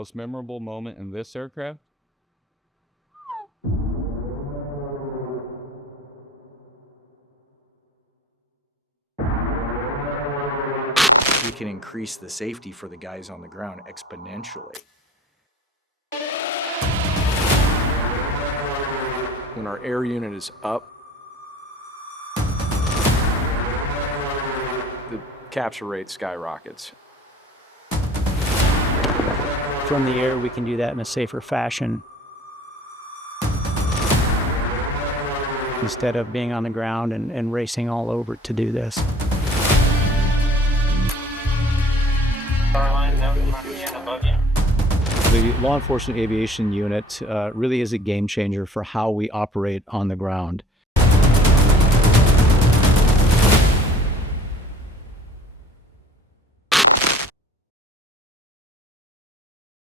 most memorable moment in this aircraft? We can increase the safety for the guys on the ground exponentially. When our air unit is up, the capture rate skyrockets. From the air, we can do that in a safer fashion. Instead of being on the ground and racing all over to do this. The law enforcement aviation unit really is a game changer for how we operate on the ground.